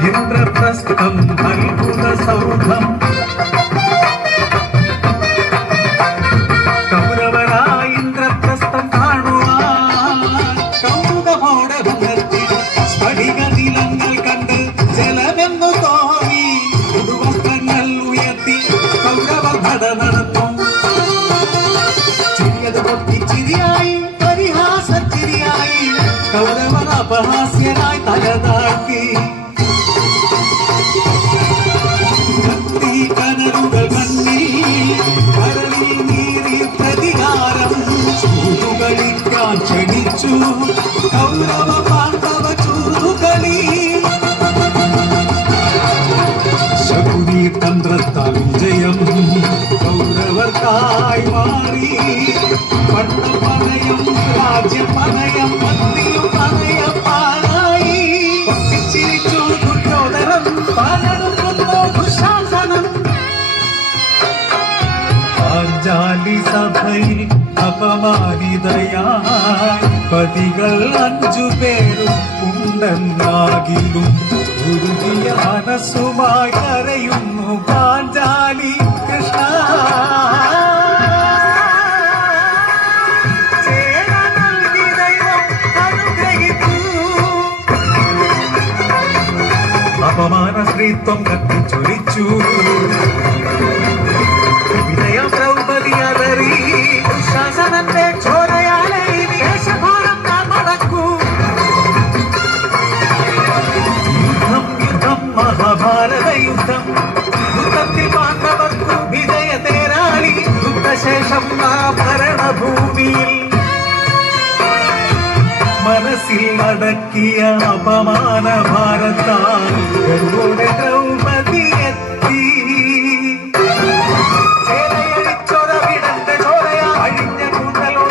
ഇന്ദ്രപ്രസ്ഥം അത്ഭുത സൗഖം കൗരവരായ ഇന്ദ്രപ്രസ്ഥം കാണുവാൻ കൗതുകമോടെ വന്നെത്തി സ്ഫടിക നിലങ്ങൾ കണ്ട് ജലമെന്നു തോന്നി പുതുവസ്ത്രങ്ങൾ ഉയർത്തി കൗരവ നട നടത്തും ചിരിയത് പൊട്ടി ചിരിയായി പരിഹാസ ചിരിയായി കൗരവർ അപഹാസ്യനായി പ്രതികാരം. ചൂതുകളിക്കാൻ ക്ഷണിച്ചു. കൗരവ പാണ്ഡവ ചൂതുകളി ശകുനി തന്ത്രത്താൽ വിജയം കൗരവർക്കായി മാറി. പട്ട പണയം രാജ്യ പണയം പാഞ്ചാലി സഭയിൽ അപമാനിതയായി പതികൾ അഞ്ചു പേരും ഉണ്ടെന്നാകിലും ഉരുകിയ മനസ്സുമായി കരയുന്നു പാഞ്ചാലി കൃഷ്ണ. അപമാന സ്ത്രീത്വം കത്തിച്ചൊരിച്ചു. ശാസനന്റെ ചോരയാലെ ദേശഭാരം ഞാൻ നടക്കൂ യുദ്ധം യുദ്ധം മഹാഭാരത യുദ്ധം. യുദ്ധത്തിൽ പാണ്ഡവർക്കു വിജയ തേരാളി. യുദ്ധശേഷം ആ ഭരണഭൂമിയിൽ മനസ്സിൽ അടക്കിയ അപമാന ഭാരത്താൽ